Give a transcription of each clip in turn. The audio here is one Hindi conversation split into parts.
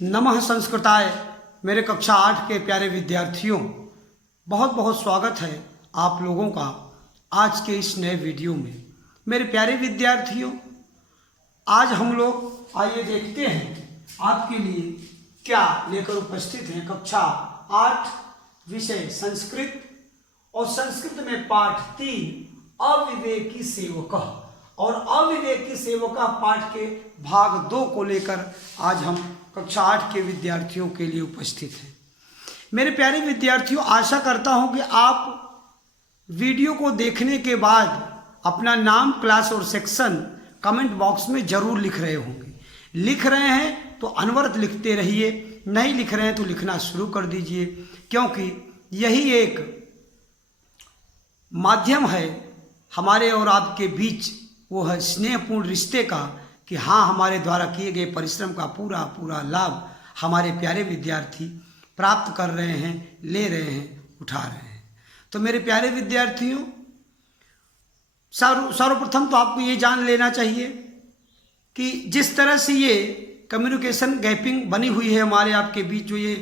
नमः संस्कृताय। मेरे कक्षा 8 के प्यारे विद्यार्थियों, बहुत बहुत स्वागत है आप लोगों का आज के इस नए वीडियो में। मेरे प्यारे विद्यार्थियों, आज हम लोग आइए देखते हैं आपके लिए क्या लेकर उपस्थित हैं। कक्षा 8 विषय संस्कृत और संस्कृत में पाठ 3 अविवेकी सेवक और अविवेकी सेवका पाठ के भाग 2 को लेकर आज हम कक्षा 8 के विद्यार्थियों के लिए उपस्थित हैं। मेरे प्यारे विद्यार्थियों, आशा करता हूं कि आप वीडियो को देखने के बाद अपना नाम, क्लास और सेक्शन कमेंट बॉक्स में जरूर लिख रहे होंगे। लिख रहे हैं तो अनवरत लिखते रहिए, नहीं लिख रहे हैं तो लिखना शुरू कर दीजिए, क्योंकि यही एक माध्यम है हमारे और आपके बीच, वो है स्नेहपूर्ण रिश्ते का, कि हाँ, हमारे द्वारा किए गए परिश्रम का पूरा पूरा लाभ हमारे प्यारे विद्यार्थी प्राप्त कर रहे हैं, ले रहे हैं, उठा रहे हैं। तो मेरे प्यारे विद्यार्थियों, सर्वप्रथम तो आपको ये जान लेना चाहिए कि जिस तरह से ये कम्युनिकेशन गैपिंग बनी हुई है हमारे आपके बीच, जो ये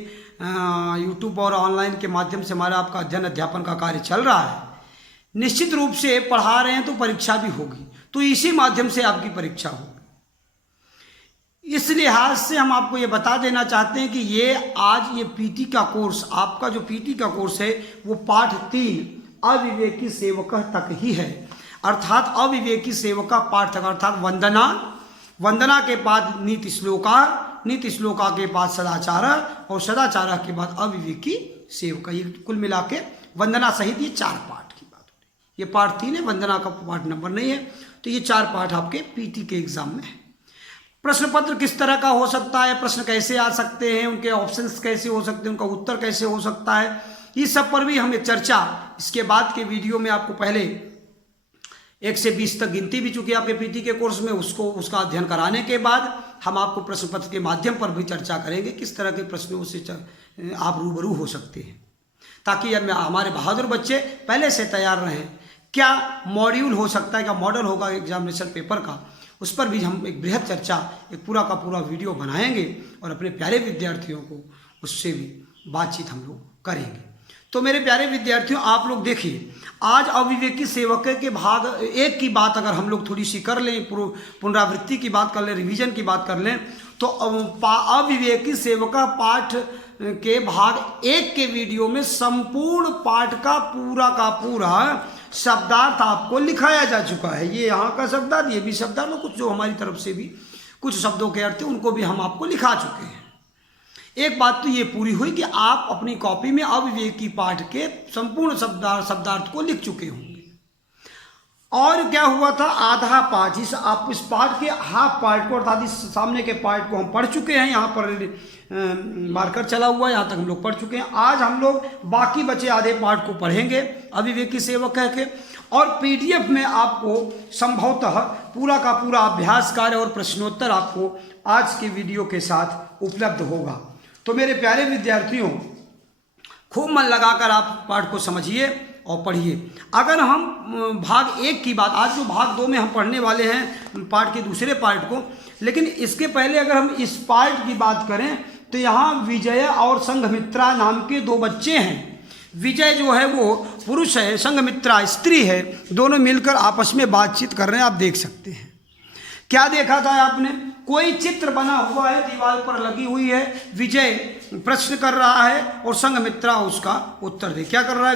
यूट्यूब और ऑनलाइन के माध्यम से हमारा आपका अध्ययन अध्यापन का कार्य चल रहा है, निश्चित रूप से पढ़ा रहे हैं तो परीक्षा भी होगी, तो इसी माध्यम से आपकी परीक्षा होगी। इस लिहाज से हम आपको ये बता देना चाहते हैं कि ये पीटी का कोर्स, आपका जो पीटी का कोर्स है वो पाठ 3 अविवेकी सेवक तक ही है, अर्थात अविवेकी सेवका पाठ तक, अर्थात वंदना के बाद नीति श्लोका के बाद सदाचार और सदाचार के बाद अविवेकी सेवका। ये कुल मिला के वंदना सहित ये 4 पाठ की बात हो रही है। ये पाठ 3 है, वंदना का पाठ नंबर नहीं है, तो ये 4 पाठ आपके पीटी के एग्जाम में है। प्रश्न पत्र किस तरह का हो सकता है, प्रश्न कैसे आ सकते हैं, उनके ऑप्शंस कैसे हो सकते हैं, उनका उत्तर कैसे हो सकता है, इस सब पर भी हमें चर्चा इसके बाद के वीडियो में आपको पहले 1 से 20 तक गिनती भी चुकी है आपके पीटी के कोर्स में, उसका अध्ययन कराने के बाद हम आपको प्रश्न पत्र के माध्यम पर भी चर्चा करेंगे किस तरह के प्रश्नों से आप रूबरू हो सकते हैं, ताकि हमारे बहादुर बच्चे पहले से तैयार रहें। क्या मॉड्यूल हो सकता है, क्या मॉडल होगा एग्जामिनेशन पेपर का, उस पर भी हम एक बृहद चर्चा, एक पूरा का पूरा वीडियो बनाएंगे और अपने प्यारे विद्यार्थियों को उससे भी बातचीत हम लोग करेंगे। तो मेरे प्यारे विद्यार्थियों, आप लोग देखिए, आज अविवेकी सेवक के भाग 1 की बात अगर हम लोग थोड़ी सी कर लें, पुनरावृत्ति की बात कर लें, रिवीजन की बात कर लें, तो अविवेकी सेवका पाठ के भाग 1 के वीडियो में संपूर्ण पाठ का पूरा शब्दार्थ आपको लिखाया जा चुका है। ये यहाँ का शब्दार्थ, ये भी शब्दार्थ, कुछ जो हमारी तरफ से भी कुछ शब्दों के अर्थ उनको भी हम आपको लिखा चुके हैं। एक बात तो ये पूरी हुई कि आप अपनी कॉपी में अविवेकी पाठ के संपूर्ण शब्दार्थ को लिख चुके होंगे। और क्या हुआ था, आधा पाठ, इस पाठ के हाफ पार्ट को, अर्थात इस सामने के पार्ट को हम पढ़ चुके हैं, यहाँ पर मार्कर चला हुआ है, यहाँ तक हम लोग पढ़ चुके हैं। आज हम लोग बाकी बचे आधे पार्ट को पढ़ेंगे अविवेकी सेवक कह के, और पीडीएफ में आपको संभवतः पूरा का पूरा अभ्यास कार्य और प्रश्नोत्तर आपको आज के वीडियो के साथ उपलब्ध होगा। तो मेरे प्यारे विद्यार्थियों, खूब मन लगाकर आप पाठ को समझिए और पढ़िए। अगर हम भाग 1 की बात, आज जो भाग 2 में हम पढ़ने वाले हैं पाठ के दूसरे पार्ट को, लेकिन इसके पहले अगर हम इस पार्ट की बात करें तो यहाँ विजय और संघमित्रा नाम के 2 बच्चे हैं। विजय जो है वो पुरुष है, संघमित्रा स्त्री है, दोनों मिलकर आपस में बातचीत कर रहे हैं। आप देख सकते हैं, क्या देखा था आपने, कोई चित्र बना हुआ है, दीवार पर लगी हुई है, विजय प्रश्न कर रहा है और संघमित्रा उसका उत्तर दे। क्या कर रहा है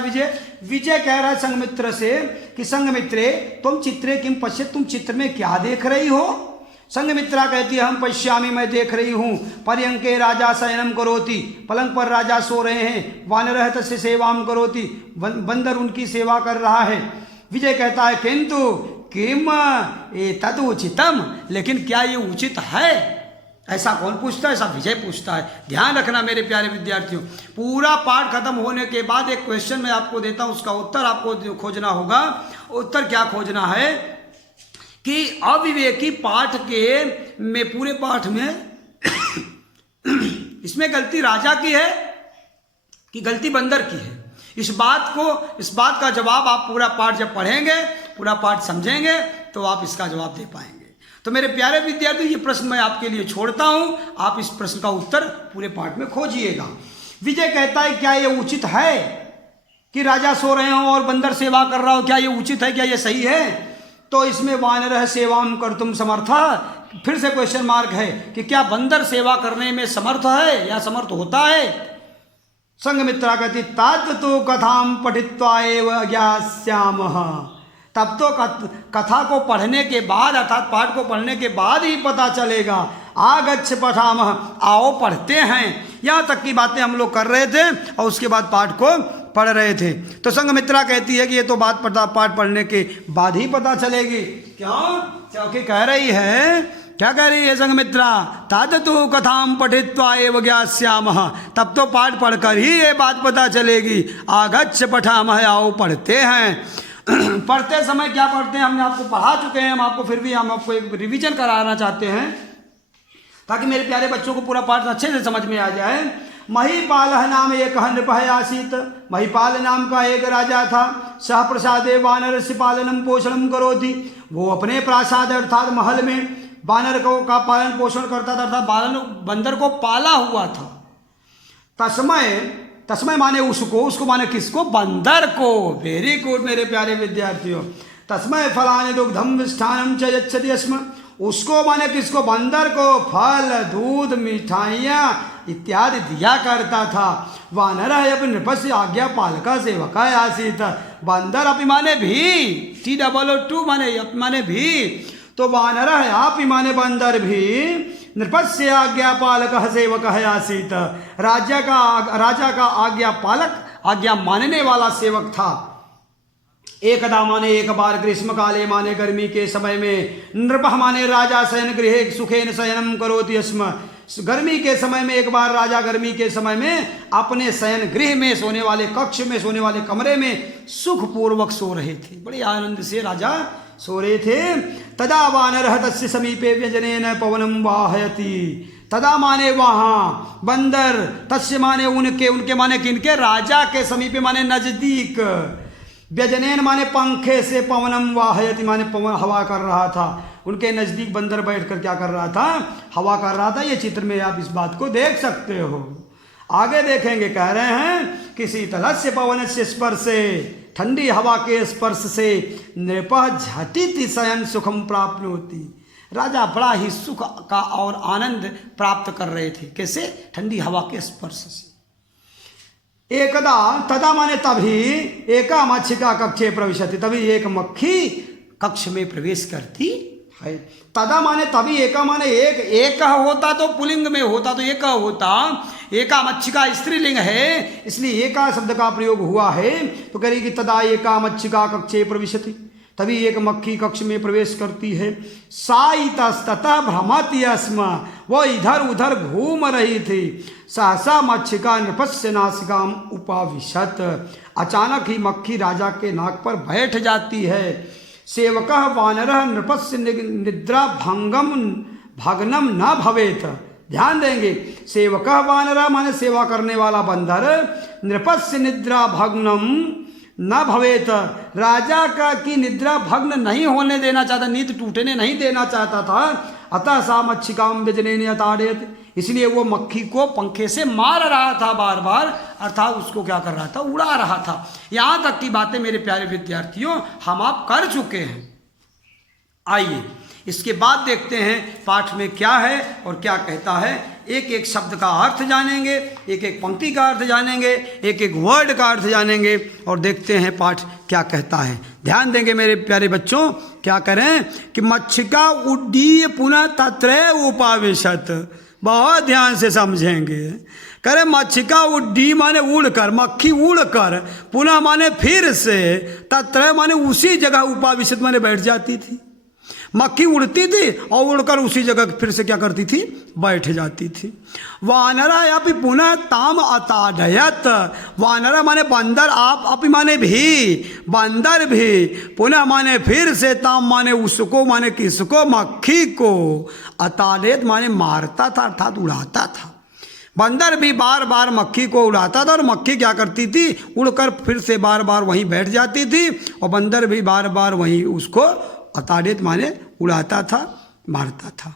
विजय कह रहा है संघमित्र से कि संघमित्रे तुम चित्रे किम पश्यत, तुम चित्र में क्या देख रही हो। संघमित्रा कहती है, हम पश्यामी, मैं देख रही हूँ, पर्यंके राजा शयनम करोति, पलंग पर राजा सो रहे हैं, वानरः तस्य सेवाम करोति, बंदर उनकी सेवा कर रहा है। विजय कहता है, किंतु किम एतद् उचितम, लेकिन क्या ये उचित है। ऐसा कौन पूछता है, ऐसा विजय पूछता है। ध्यान रखना मेरे प्यारे विद्यार्थियों, पूरा पाठ खत्म होने के बाद एक क्वेश्चन मैं आपको देता हूँ, उसका उत्तर आपको खोजना होगा। उत्तर क्या खोजना है कि अविवेकी पाठ के में, पूरे पाठ में इसमें गलती राजा की है कि गलती बंदर की है। इस बात का जवाब आप पूरा पाठ जब पढ़ेंगे, पूरा पाठ समझेंगे, तो आप इसका जवाब दे पाएंगे। तो मेरे प्यारे विद्यार्थी, ये प्रश्न मैं आपके लिए छोड़ता हूँ, आप इस प्रश्न का उत्तर पूरे पाठ में खोजिएगा। विजय कहता है, क्या ये उचित है कि राजा सो रहे हो और बंदर सेवा कर रहा हो? क्या ये उचित है? क्या ये सही है? तो इसमें वानरः सेवाम कर्तुम समर्थः, फिर से क्वेश्चन मार्क है कि क्या बंदर सेवा करने में समर्थ है या समर्थ होता है? संघमित्रा कहती, तत् तो कथाम पठित्वा एव ज्ञास्यामः, तब तो कथा को पढ़ने के बाद अर्थात पाठ को पढ़ने के बाद ही पता चलेगा। आगच्छ पठामः, आओ पढ़ते हैं। यहाँ तक की बातें हम लोग कर रहे थे और उसके बाद पाठ को पढ़ रहे थे। तो संघमित्रा कहती है कि ये तो पाठ पढ़ने के बाद ही पता चलेगी। क्यों? क्योंकि कह रही है, क्या कह रही है संघमित्रा? तादतु कथाम पठित्वा एव ज्ञास्यामः, तब तो पाठ पढ़कर ही ये बात पता चलेगी। आगच्छ पठामः, आओ पढ़ते हैं। पढ़ते समय क्या पढ़ते हैं? हमने आपको पढ़ा चुके हैं, हम आपको एक रिवीजन कराना चाहते हैं ताकि मेरे प्यारे बच्चों को पूरा पाठ अच्छे से समझ में आ जाए। महीपालः नाम एक नृपः आसीत्, महीपाल नाम का एक राजा था। सह प्रसादे वानरस्य पालनम पोषणम करोति, वो अपने प्रासाद अर्थात महल में वानर का पालन पोषण करता था, अर्थात बंदर को पाला हुआ था। तस्मय माने उसको माने किसको? बंदर को। वेरी गुड मेरे प्यारे विद्यार्थियों। तस्मय फलानि दुग्धम मिष्ठानम च यच्छति स्म, उसको माने किसको? बंदर को फल, दूध, मिठाइयाँ इत्यादि दिया करता था। वानरः अपि नृपस्य आज्ञा पालका सेवका आसीत्, बंदर अपि माने भी, TOO माने भी, तो वानरः अपि माने बंदर भी, नृपस्य आज्ञा पालकः सेवकः आसीत्, राजा का आज्ञा पालक, आज्ञा मानने वाला सेवक था। एकदा माने एक बार, ग्रीष्म काले माने गर्मी के समय में, नृपः माने राजा शयन गृहे सुखेन शयनम करोति स्म, गर्मी के समय में एक बार राजा गर्मी के समय में अपने शयन गृह में सोने वाले कक्ष में, सोने वाले कमरे में सुखपूर्वक सो रहे थे, बड़े आनंद से राजा सो रहे थे। तदा वानरः तस्य समीपे व्यजनेन पवनम वाहयति, तदा माने वहाँ, बंदर, तस्य माने उनके माने किनके? राजा के समीपे माने नजदीक, व्यजनेन माने पंखे से, पवनम वाहयति माने पवन हवा कर रहा था। उनके नजदीक बंदर बैठकर क्या कर रहा था? हवा कर रहा था। ये चित्र में आप इस बात को देख सकते हो। आगे देखेंगे, कह रहे हैं कि शीतलस्य पवनस्य स्पर्शे, ठंडी हवा के स्पर्श से, नृपः झटिति शयन सुखम प्राप्नोति, राजा बड़ा ही सुख का और आनंद प्राप्त कर रहे थे। कैसे? ठंडी हवा के स्पर्श से। एकदा, तदा माने तभी, एका मक्षिका कक्षे प्रविशति, तभी एक मक्खी कक्ष में प्रवेश करती है। तदा माने तभी, एका माने एक होता तो पुलिंग में होता तो एक होता, एका मक्षिका स्त्रीलिंग है इसलिए एका शब्द का प्रयोग हुआ है। तो करेगी तदा एका मक्षिका कक्षे प्रविशति, तभी एक मक्खी कक्ष में प्रवेश करती है। साइतस्ततः भ्रमति स्म, वो इधर उधर घूम रही थी। सहसा मक्षिका नृपस्य नासिकाम उपाविशत, अचानक ही मक्खी राजा के नाक पर बैठ जाती है। सेवकः वानरः नृपस्य निद्रा भग्नम न भवेत, ध्यान देंगे, सेवकः वानरः माने सेवा करने वाला बंदर, नृपस्य निद्रा भग्नम न भवेत, राजा का की निद्रा भग्न नहीं होने देना चाहता, नींद टूटने नहीं देना चाहता था। अतः सा मक्षिकाम व्यजनेन अताड़यत, इसलिए वो मक्खी को पंखे से मार रहा था बार बार, अर्थात उसको क्या कर रहा था? उड़ा रहा था। यहाँ तक की बातें मेरे प्यारे विद्यार्थियों हम आप कर चुके हैं। आइए इसके बाद देखते हैं पाठ में क्या है और क्या कहता है। एक एक शब्द का अर्थ जानेंगे, एक एक पंक्ति का अर्थ जानेंगे, एक एक वर्ड का अर्थ जानेंगे और देखते हैं पाठ क्या कहता है। ध्यान देंगे मेरे प्यारे बच्चों, क्या करें कि मक्षिका उड्डीय पुनः तत्र उपाविशत, बहुत ध्यान से समझेंगे। करे मक्षिका उड्डी माने उड़कर, मक्खी उड़कर, पुनः माने फिर से, तत्र माने उसी जगह, उपाविशत माने बैठ जाती थी। मक्खी उड़ती थी और उड़कर उसी जगह फिर से क्या करती थी? बैठ जाती थी। वानरा अपि पुनः ताम अताड़यत, वानरा माने बंदर, आप अपि माने भी, बंदर भी, पुनः माने फिर से, ताम माने उसको, माने किसको? मक्खी को, अताड़यत माने मारता था अर्थात उड़ाता था। बंदर भी बार बार मक्खी को उड़ाता था और मक्खी क्या करती थी? उड़कर फिर से बार बार वहीं बैठ जाती थी और बंदर भी बार बार वहीं उसको अताड़ित माने उड़ाता था। मारता था।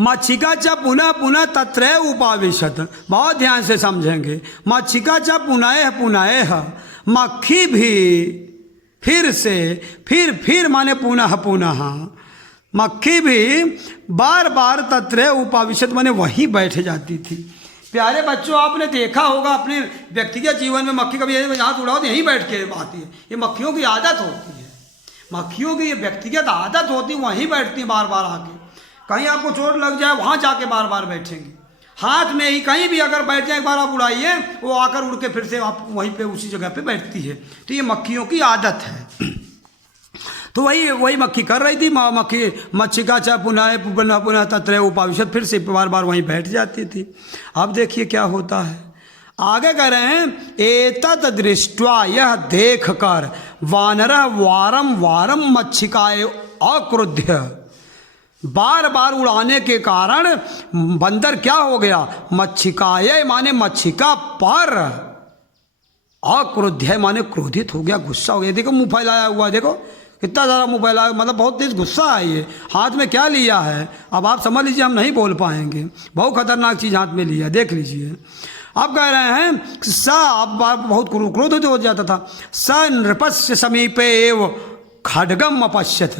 मच्छिका च पुनः पुनः तत्र उपाविशत, बहुत ध्यान से समझेंगे। मच्छिका च पुनः पुनः, मक्खी भी फिर से, फिर माने पुनः पुनः, मक्खी भी बार बार तत्र उपाविशत माने वहीं बैठ जाती थी। प्यारे बच्चों, आपने देखा होगा अपने व्यक्तिगत जीवन में, मक्खी कभी हाथ उड़ाओ तो यहीं बैठ के आती है। ये मक्खियों की आदत होती है, मक्खियों की ये व्यक्तिगत आदत होती है, वहीं बैठती बार बार आके। कहीं आपको चोट लग जाए वहाँ जाके बार बार बैठेंगे, हाथ में ही कहीं भी अगर बैठ जाए एक बार आप उड़ाइए, वो आकर उड़ के फिर से आप वहीं पे उसी जगह पे बैठती है। तो ये मक्खियों की आदत है। तो वही मक्खी कर रही थी। मक्खी मच्छिका च पुनः पुनः पुनः तत्र उपाविशत, फिर से बार बार वहीं बैठ जाती थी। अब देखिए क्या होता है, आगे कह रहे हैं, एतत् दृष्ट्वा, यह देख कर, वानरः वारम वारम मच्छिकाए अक्रुध्य, बार बार उड़ाने के कारण बंदर क्या हो गया, मच्छिकाए माने मच्छिका पर, अक्रुध्य माने क्रोधित हो गया, गुस्सा हो गया। देखो मुंह फैलाया हुआ, देखो कितना ज़्यादा मुंह फैलाया, मतलब बहुत तेज गुस्सा है। ये हाथ में क्या लिया है, अब आप समझ लीजिए, हम नहीं बोल पाएंगे, बहुत खतरनाक चीज़ हाथ में लिया, देख लीजिए। अब कह रहे हैं स, अब बहुत क्रोधित हो जाता था। स नृपस्य समीपे एव खड्गम अपश्यत,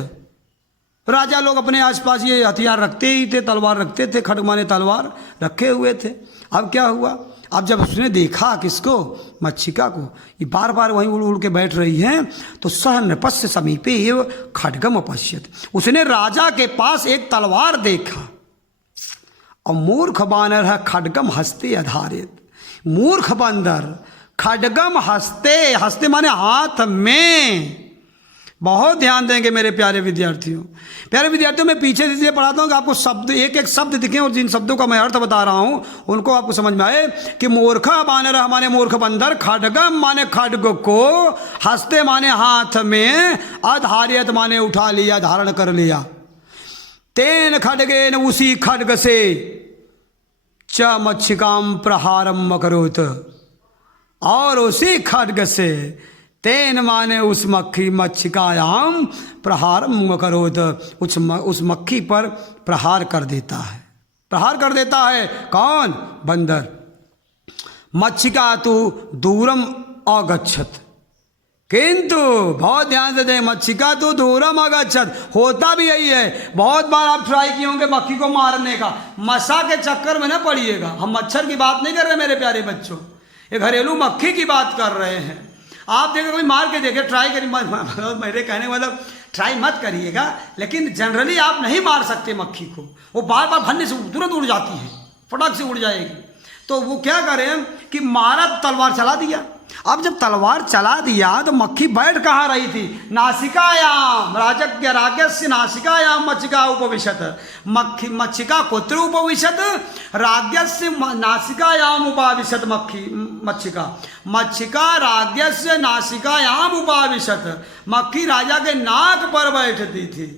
राजा लोग अपने आसपास ये हथियार रखते ही थे, तलवार रखते थे, खड्ग माने तलवार रखे हुए थे। अब क्या हुआ, अब जब उसने देखा किसको, मच्छिका को, ये बार बार वहीं उड़ उड़ के बैठ रही हैं, तो सह नृपस्य समीपे एव खड्गम अपश्यत, उसने राजा के पास एक तलवार देखा। और मूर्ख बानर है खड्गम हस्ते आधारित, मूर्ख बंदर खड्गम हस्ते, हस्ते माने हाथ में। बहुत ध्यान देंगे मेरे प्यारे विद्यार्थियों। प्यारे विद्यार्थियों, मैं पीछे से इसलिए पढ़ाता हूँ कि आपको शब्द, एक एक शब्द दिखें और जिन शब्दों का मैं अर्थ बता रहा हूँ उनको आपको समझ में आए। कि मूर्खा बानर माने मूर्ख बंदर, खड्गम माने खड्ग को, हस्ते माने हाथ में, आधारियत माने उठा लिया, धारण कर लिया। तेन खड्गेन, उसी खड्ग से, च मच्छिकाम प्रहारम अकरोत, और उसी खड्ग से, तेन माने उस मच्छिकायाम प्रहारम अकरोत, उस मक्खी पर प्रहार कर देता है। प्रहार कर देता है कौन, बंदर। मच्छिका तो दूरम अगच्छत, किंतु बहुत ध्यान से दें, मच्छिका तो दूरम अगच्छत, होता भी यही है। बहुत बार आप ट्राई किए होंगे मक्खी को मारने का, मशा के चक्कर में ना पड़िएगा। हम मच्छर की बात नहीं कर रहे मेरे प्यारे बच्चों, ये घरेलू मक्खी की बात कर रहे हैं। आप देखें, कोई मार के देखे, ट्राई करिए, मेरे कहने मतलब ट्राई मत करिएगा, लेकिन जनरली आप नहीं मार सकते मक्खी को, वो बार बार भनने से तुरंत उड़ जाती है, फटाक से उड़ जाएगी। तो वो क्या करें कि मारा, तलवार चला दिया। अब जब तलवार चला दिया तो मक्खी बैठ कहाँ रही थी, नासिकायाम, राजज्ञ राज्ञस्य नासिकायाम मच्छिका उपविशत, मच्छिका कुत्र उपविशत, राज्ञस्य नासिकायाम उपाविशत, मच्छिका राज्ञस्य नासिकायाम उपाविशत, मक्खी राजा के नाक पर बैठती थी।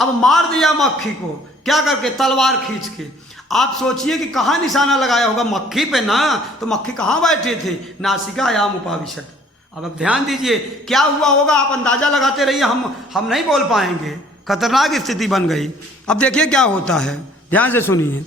अब मार दिया मक्खी को, क्या करके, तलवार खींच के। आप सोचिए कि कहाँ निशाना लगाया होगा, मक्खी पे ना, तो मक्खी कहाँ बैठे थे, नासिकायाम उपाविशत। अब ध्यान दीजिए क्या हुआ होगा, आप अंदाजा लगाते रहिए, हम नहीं बोल पाएंगे, खतरनाक स्थिति बन गई। अब देखिए क्या होता है, ध्यान से सुनिए।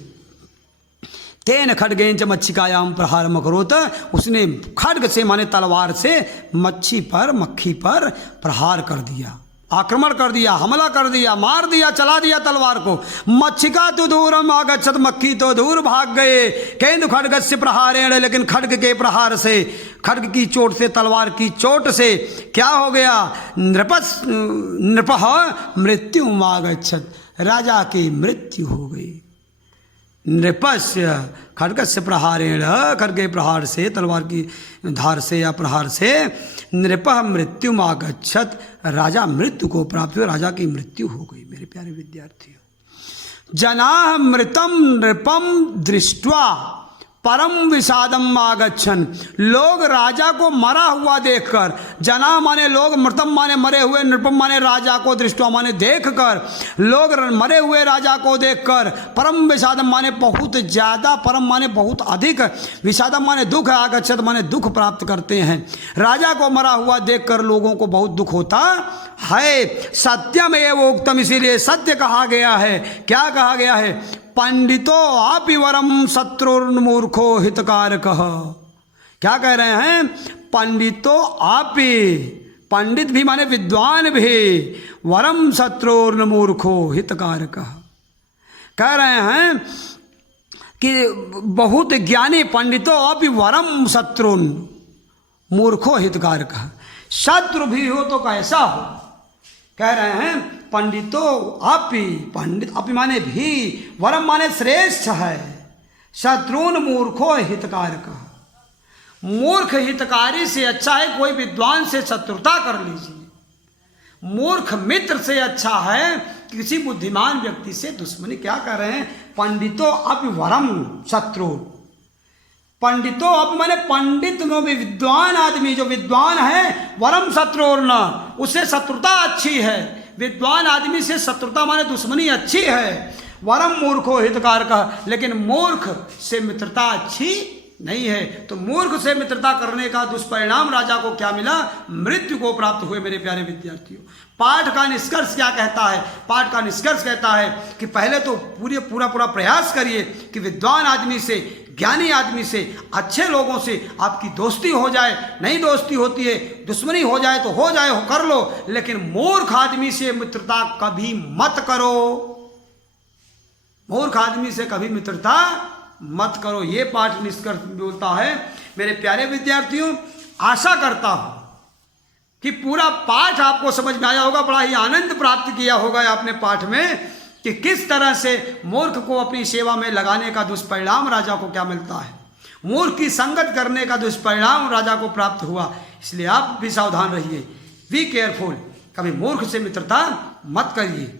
तेन खड्गेन च मच्छिकायाम प्रहारम अकरोत, उसने खड्ग से माने तलवार से मक्खी पर प्रहार कर दिया, आक्रमण कर दिया, हमला कर दिया, मार दिया, चला दिया तलवार को। मच्छिका तो दूरम आगच्छत, मक्खी तो दूर भाग गए। केंद्र खड्गस्य प्रहारेण, लेकिन खड्ग के प्रहार से, खड्ग की चोट से, तलवार की चोट से क्या हो गया, नृपः मृत्यु आगच्छत, राजा की मृत्यु हो गई। नृपस्य खड्गस्य प्रहारेण, खड्ग के प्रहार से, तलवार की धार से या प्रहार से, नृपः मृत्यु आगच्छत, राजा मृत्यु को प्राप्त हुआ, राजा की मृत्यु हो गई। मेरे प्यारे विद्यार्थियों, जनाः मृतम नृपम दृष्ट्वा परम विषादम आगच्छन, लोग राजा को मरा हुआ देखकर, जना माने लोग, मृतम माने मरे हुए, नृपम माने राजा को, दृष्टवा माने देखकर, लोग मरे हुए राजा को देखकर, परम विषादम माने बहुत ज्यादा, परम माने बहुत अधिक, विषादम माने दुख, आगच्छत माने दुख प्राप्त करते हैं। राजा को मरा हुआ देखकर लोगों को बहुत दुख होता है। सत्यम एवं उक्तम, इसीलिए सत्य कहा गया है। क्या कहा गया है? पंडितो आपि वरम शत्रुर्मूर्खो हितकारकः। क्या कह रहे हैं? पंडितो आपि, पंडित भी माने विद्वान भी, वरम शत्रुर्मूर्खो हितकारकः। कह रहे हैं कि बहुत ज्ञानी, पंडितो आपि वरम शत्रुन मूर्खो हितकारकः। शत्रु भी हो तो कैसा हो? कह रहे हैं पंडितो अपि, पंडित अपि माने भी, वरम माने श्रेष्ठ है, शत्रुन मूर्खो हितकारक। मूर्ख हितकारी से अच्छा है कोई विद्वान से शत्रुता कर लीजिए। मूर्ख मित्र से अच्छा है किसी बुद्धिमान व्यक्ति से दुश्मनी। क्या कर रहे हैं? पंडितो अपि वरम शत्रु, पंडितो अब माने पंडित में विद्वान आदमी, जो विद्वान है, वरम शत्रुर्न, उससे शत्रुता अच्छी है। विद्वान आदमी से शत्रुता माने दुश्मनी अच्छी है। वरम मूर्खो हितकारक, लेकिन मूर्ख से मित्रता अच्छी नहीं है। तो मूर्ख से मित्रता करने का दुष्परिणाम राजा को क्या मिला? मृत्यु को प्राप्त हुए। मेरे प्यारे विद्यार्थियों, पाठ का निष्कर्ष क्या कहता है? पाठ का निष्कर्ष कहता है कि पहले तो पूरा प्रयास करिए कि विद्वान आदमी से, ज्ञानी आदमी से, अच्छे लोगों से आपकी दोस्ती हो जाए। नहीं दोस्ती होती है, दुश्मनी हो जाए तो हो जाए, कर लो, लेकिन मूर्ख आदमी से मित्रता कभी मत करो। मूर्ख आदमी से कभी मित्रता मत करो। ये पाठ निष्कर्ष बोलता है। मेरे प्यारे विद्यार्थियों, आशा करता हूं कि पूरा पाठ आपको समझ में आया होगा। बड़ा ही आनंद प्राप्त किया होगा आपने पाठ में कि किस तरह से मूर्ख को अपनी सेवा में लगाने का दुष्परिणाम राजा को क्या मिलता है। मूर्ख की संगत करने का दुष्परिणाम राजा को प्राप्त हुआ। इसलिए आप भी सावधान रहिए, बी केयरफुल, कभी मूर्ख से मित्रता मत करिए।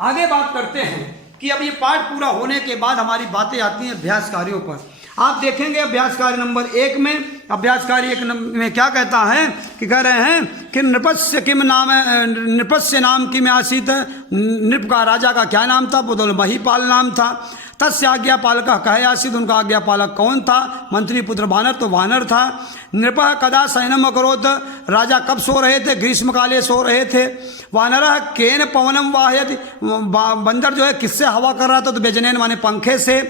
आगे बात करते हैं कि अब ये पाठ पूरा होने के बाद हमारी बातें आती हैं अभ्यास कार्यों पर। आप देखेंगे अभ्यास कार्य नंबर 1 में, अभ्यास कार्य 1 में क्या कहता है कि कह रहे हैं कि नृपस्य किम नाम, नृपस्य नाम किम आसीत, नृप का राजा का क्या नाम था? बोलो महीपाल नाम था। तस्य आज्ञापालक कह आसीत, उनका आज्ञापालक कौन था? मंत्री पुत्र वानर, तो वानर था। नृप कदा शयनम अकरोत, राजा कब सो रहे थे? ग्रीष्म काले सो रहे थे। वानर केन पवनम वाहयति, बंदर जो है किससे हवा कर रहा था? तो व्यजनेन माने पंखे से।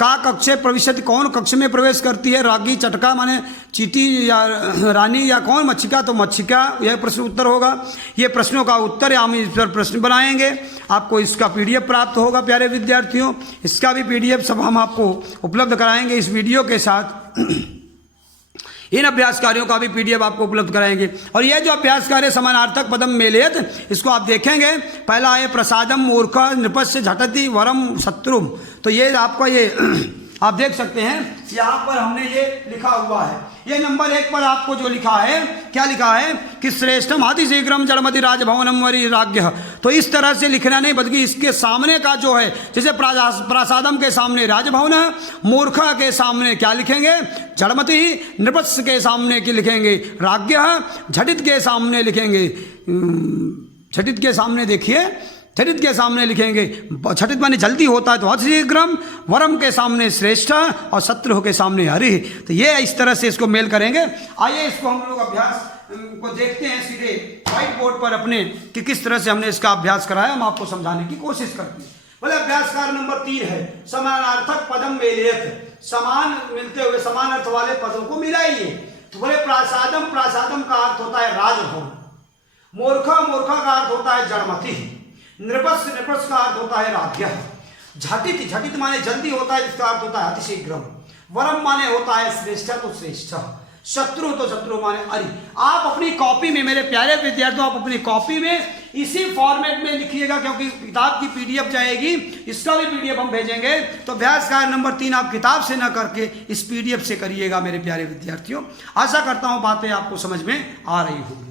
का कक्षे प्रविशति, कौन कक्ष में प्रवेश करती है? रागी चटका माने चीटी या रानी, या कौन? मच्छिका, तो मच्छिका। यह प्रश्न उत्तर होगा। ये प्रश्नों का उत्तर हम इस पर प्रश्न बनाएंगे। आपको इसका PDF प्राप्त होगा प्यारे विद्यार्थियों। इसका भी PDF सब हम आपको उपलब्ध कराएंगे इस वीडियो के साथ। इन अभ्यास कार्यों का भी PDF आपको उपलब्ध कराएंगे। और यह जो अभ्यास कार्य समानार्थक पदम मेलेत, इसको आप देखेंगे। पहला है प्रसादम मूर्ख नृपस्य झटति वरम शत्रुम। तो ये आपका ये आप देख सकते हैं, यहाँ पर हमने ये लिखा हुआ है। ये नंबर 1 पर आपको जो लिखा है, क्या लिखा है कि श्रेष्ठम अतिशीघ्रम जड़मति राजभवनम वरी राज्ञ। तो इस तरह से लिखना नहीं, बल्कि इसके सामने का जो है, जैसे प्रासादम के सामने राजभवन है, मूर्ख के सामने क्या लिखेंगे? जड़मति। नृपस्य के सामने की लिखेंगे राज्ञ। झटित के सामने लिखेंगे, झटित के सामने देखिए, झटित के सामने लिखेंगे, झटित माने जल्दी होता है तो अतिशीघ्रम, वरम के सामने श्रेष्ठ, और शत्रु के सामने हरि। तो ये इस तरह से इसको मेल करेंगे। आइए इसको हम लोग अभ्यास को देखते हैं सीधे व्हाइट बोर्ड पर अपने, कि किस तरह से हमने इसका अभ्यास कराया। हम आपको समझाने की कोशिश करते हैं। बोले अभ्यास कार्य नंबर 3 है समानार्थक पदम मेलेत, समान मिलते हुए समान अर्थ वाले पदों को मिलाइए। तो बोले प्रासादम, प्रासादम का अर्थ होता है राजभवन। मूर्खा, मूर्खा का अर्थ होता है जड़मति। नृपस्य, नृपस्य का अर्थ होता है राज्ञ। झटित, झटित माने जल्दी होता है, जिसका अर्थ होता है अतिशीघ्रम। वरम माने होता है श्रेष्ठ, तो श्रेष्ठ। शत्रु, तो शत्रु माने अरि। आप अपनी कॉपी में, मेरे प्यारे विद्यार्थियों, आप अपनी कॉपी में इसी फॉर्मेट में लिखिएगा, क्योंकि किताब की PDF जाएगी, इसका भी PDF हम भेजेंगे। तो अभ्यास कार्य नंबर 3 आप किताब से ना करके इस PDF से करिएगा मेरे प्यारे विद्यार्थियों। आशा करता हूं बातें आपको समझ में आ रही होंगी।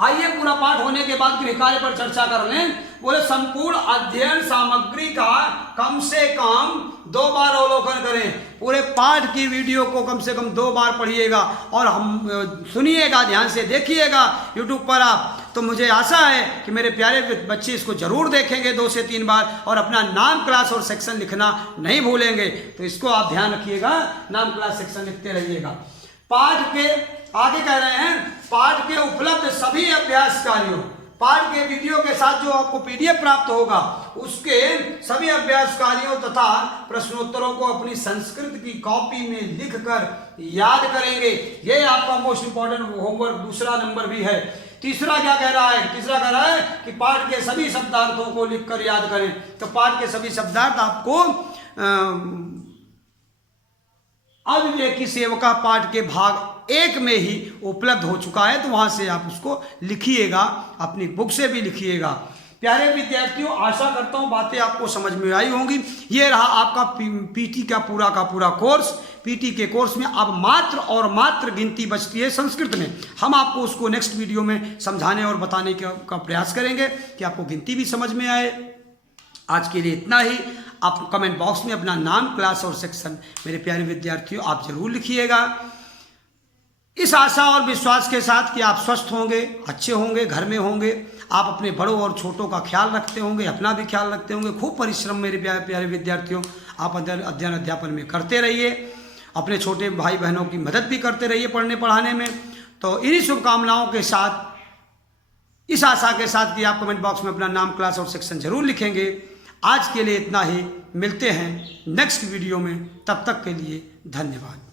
आइए पूरा पाठ होने के बाद गृह कार्य पर चर्चा कर लें। बोले संपूर्ण अध्ययन सामग्री का कम से कम 2 बार अवलोकन करें। पूरे पाठ की वीडियो को कम से कम 2 बार पढ़िएगा और हम सुनिएगा, ध्यान से देखिएगा यूट्यूब पर आप। तो मुझे आशा है कि मेरे प्यारे बच्चे इसको जरूर देखेंगे 2 से 3 बार और अपना नाम, क्लास और सेक्शन लिखना नहीं भूलेंगे। तो इसको आप ध्यान रखिएगा, नाम, क्लास, सेक्शन लिखते रहिएगा। पाठ के आगे कह रहे हैं, पाठ के उपलब्ध सभी अभ्यास कार्यों, पाठ के वीडियो के साथ जो आपको पीडीएफ प्राप्त होगा उसके सभी अभ्यास कार्यों तथा प्रश्नोत्तरों को अपनी संस्कृत की कॉपी में लिखकर याद करेंगे। ये आपका मोस्ट इंपॉर्टेंट होमवर्क दूसरा नंबर भी है। तीसरा क्या कह रहा है? तीसरा कह रहा है कि पाठ के सभी शब्दार्थों को लिखकर याद करें। तो पाठ के सभी शब्दार्थ आपको अविवेकी सेवका पाठ के भाग 1 में ही उपलब्ध हो चुका है, तो वहां से आप उसको लिखिएगा, अपनी बुक से भी लिखिएगा। प्यारे विद्यार्थियों, आशा करता हूं बातें आपको समझ में आई होंगी। ये रहा आपका पीटी का पूरा कोर्स। पीटी के कोर्स में अब मात्र और मात्र गिनती बचती है संस्कृत में। हम आपको उसको नेक्स्ट वीडियो में समझाने और बताने का प्रयास करेंगे कि आपको गिनती भी समझ में आए। आज के लिए इतना ही। आप कमेंट बॉक्स में अपना नाम, क्लास और सेक्शन मेरे प्यारे विद्यार्थियों आप जरूर लिखिएगा, इस आशा और विश्वास के साथ कि आप स्वस्थ होंगे, अच्छे होंगे, घर में होंगे, आप अपने बड़ों और छोटों का ख्याल रखते होंगे, अपना भी ख्याल रखते होंगे। खूब परिश्रम मेरे प्यारे विद्यार्थियों आप अध्ययन अध्यापन में करते रहिए, अपने छोटे भाई बहनों की मदद भी करते रहिए पढ़ने पढ़ाने में। तो इन्हीं शुभकामनाओं के साथ, इस आशा के साथ कि आप कमेंट बॉक्स में अपना नाम, क्लास और सेक्शन जरूर लिखेंगे। आज के लिए इतना ही। मिलते हैं नेक्स्ट वीडियो में, तब तक के लिए धन्यवाद।